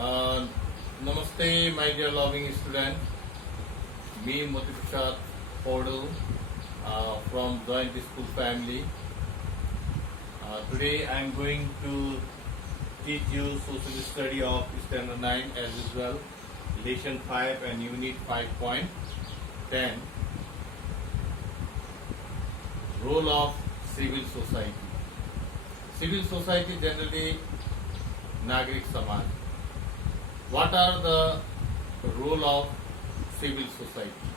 Uh, Namaste, my dear loving student. Me, Moti Prasad Podu, from Joint School family. Today I am going to teach you social study of standard 9 as usual, lesson 5 and unit 5.10. Role of civil society. Civil society generally Nagrik Samaj. What are the role of civil society?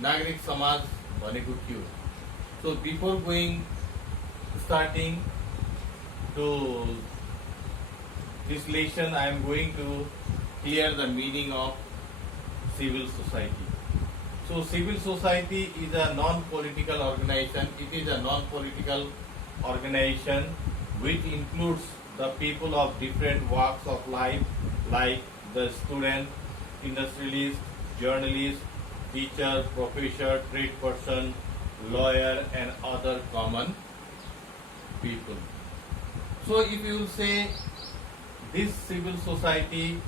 Nagrik Samaj भनेको के हो? So before starting to this lesson, I am going to clear the meaning of civil society. So civil society is a non-political organization. It is a non-political organization which includes the people of different walks of life, like the student, industrialist, journalist, teacher, professor, trade person, lawyer, and other common people. So if you will say this civil society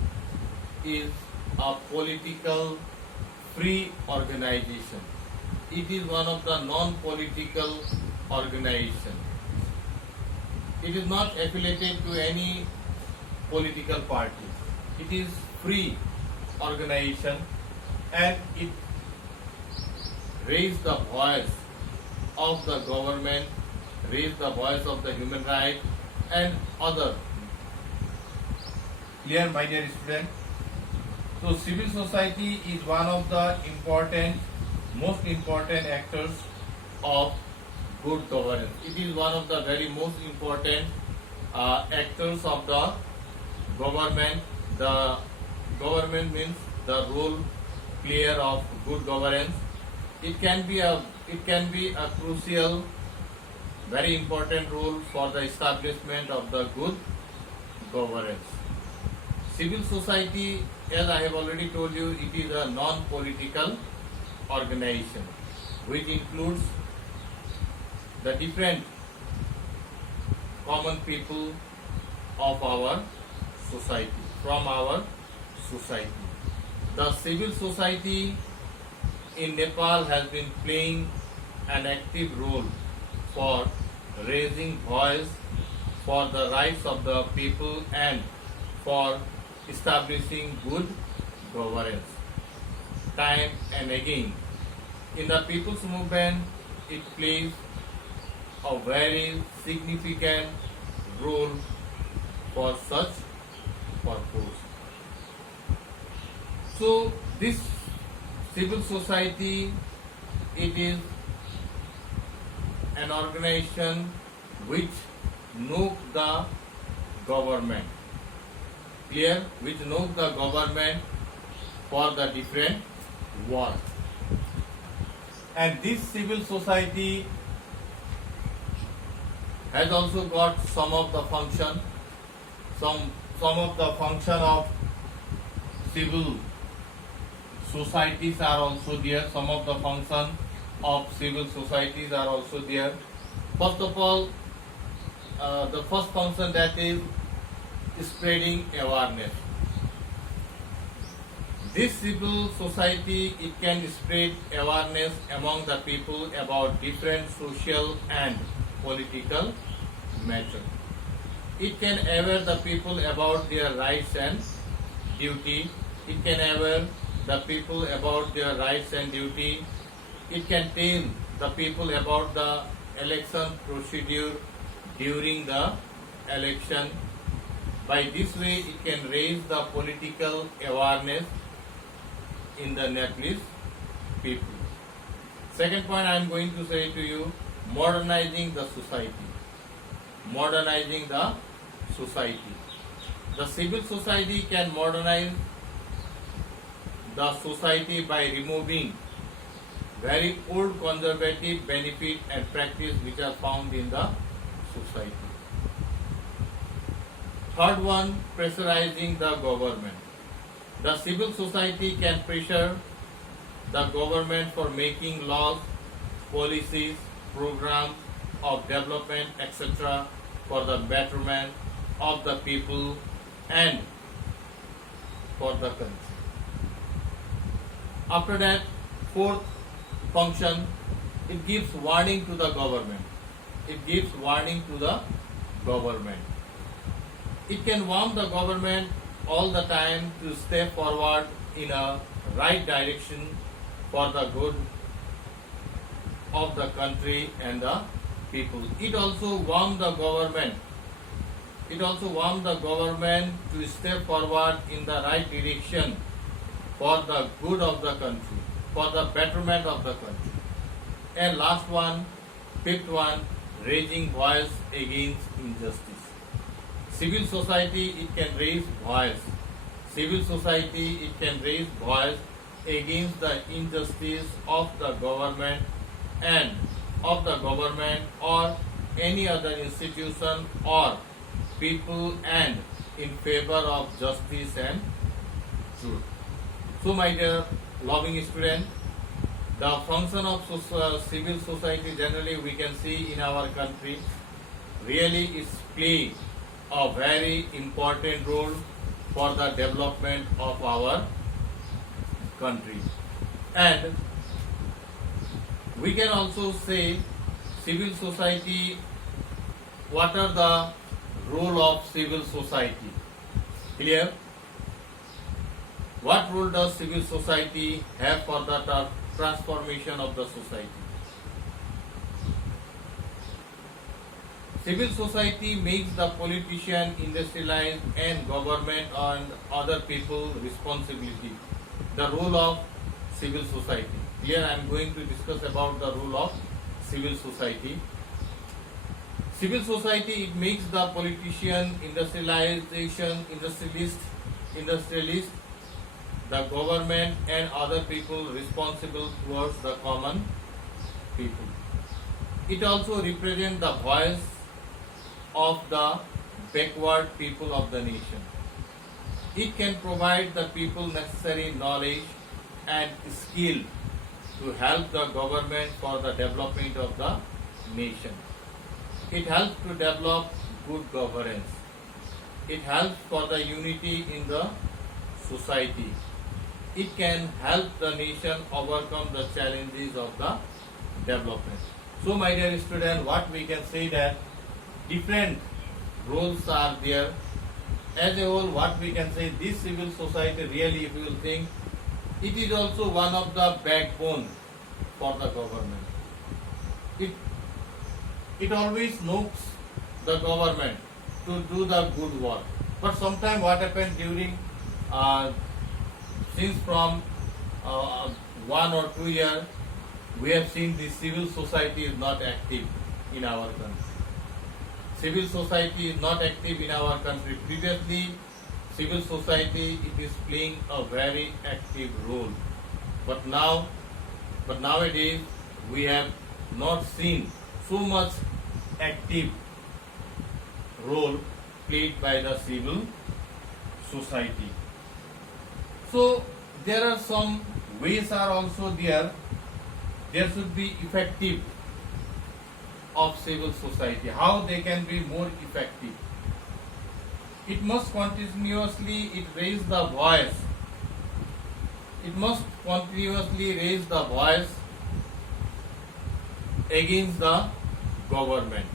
is a political free organization, it is one of the non-political organization. It is not affiliated to any political party. It is free organization and it raise the voice of the government, raise the voice of the human rights and other. Clear, my dear student? So civil society is one of the most important actors of good governance. It is one of the very most important actors of the government. The government means the role clear of good governance. It can be a crucial, very important role for the establishment of the good governance. Civil society, as I have already told you, it is a non-political organization which includes the different common people of our society, from our society. The civil society in Nepal has been playing an active role for raising voice for the rights of the people and for establishing good governance. Time and again, in the people's movement, it plays a very significant role for such purpose. So this civil society, it is an organization which knows the government. Clear? Which knows the government for the different work. And this civil society has also got some of the function of civil societies are also there. Some of the function of civil societies are also there. First of all, the first function, that is spreading awareness. This civil society, it can spread awareness among the people about different social and political matters. It can aware the people about their rights and duty. It can aware the people about their rights and duty. It can tell the people about the election procedure during the election. By this way, it can raise the political awareness in the Nepalese people. Second point I am going to say to you, modernizing the society. Modernizing the society. The civil society can modernize the society by removing very old conservative benefit and practice which are found in the society. Third one, pressurizing the government. The civil society can pressure the government for making laws, policies, programs of development, etc. for the betterment of the people and for the country. After that, fourth function, it gives warning to the government. It gives warning to the government. It can warn the government all the time to step forward in a right direction for the good of the country and the people. It also warns the government. It also warns the government to step forward in the right direction for the good of the country, for the betterment of the country. And last one, fifth one, raising voice against injustice. Civil society, it can raise voice. Civil society, it can raise voice against the injustice of the government and of the government or any other institution or people, and in favor of justice and truth. So my dear loving student, the function of civil society generally we can see in our country really is playing a very important role for the development of our country. And we can also say civil society, what are the role of civil society? Clear? What role does civil society have for the transformation of the society? Civil society makes the politician, industrialized and government and other people responsibility. The role of civil society. Here I am going to discuss about the role of civil society. Civil society, it makes the politician, industrialist, the government and other people responsible towards the common people. It also represents the voice of the backward people of the nation. It can provide the people necessary knowledge and skill to help the government for the development of the nation. It helps to develop good governance. It helps for the unity in the society. It can help the nation overcome the challenges of the development. So my dear student, what we can say that different roles are there. As a whole, what we can say, this civil society really, if you will think, it is also one of the backbone for the government. It always knocks the government to do the good work. But sometimes what happens during, since from 1 or 2 years, we have seen the civil society is not active in our country. Civil society is not active in our country. Previously, civil society, it is playing a very active role. But nowadays, we have not seen so much active role played by the civil society. So there are some ways are also there. There should be effective of civil society. How they can be more effective? It must continuously raise the voice. It must continuously raise the voice against the government.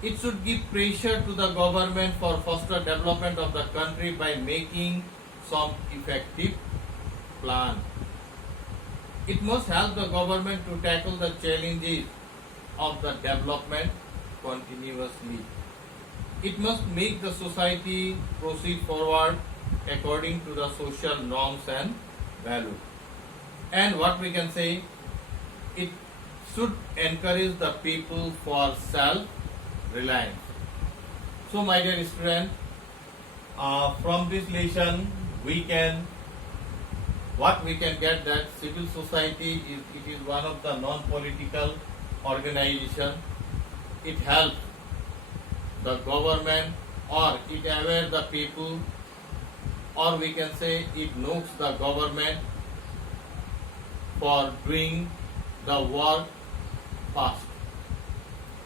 It should give pressure to the government for faster development of the country by making some effective plan. It must help the government to tackle the challenges of the development continuously. It must make the society proceed forward according to the social norms and values. And what we can say, it should encourage the people for self-reliance. So my dear student, from this lesson what we can get that civil society is one of the non-political organization. It helps the government, or it aware the people, or we can say it knows the government for doing the work fast,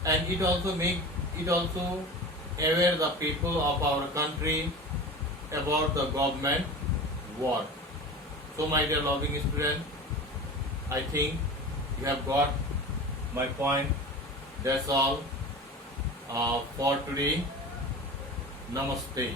and it also aware the people of our country about the government work. So my dear loving student, I think you have got my point. That's all for today. Namaste.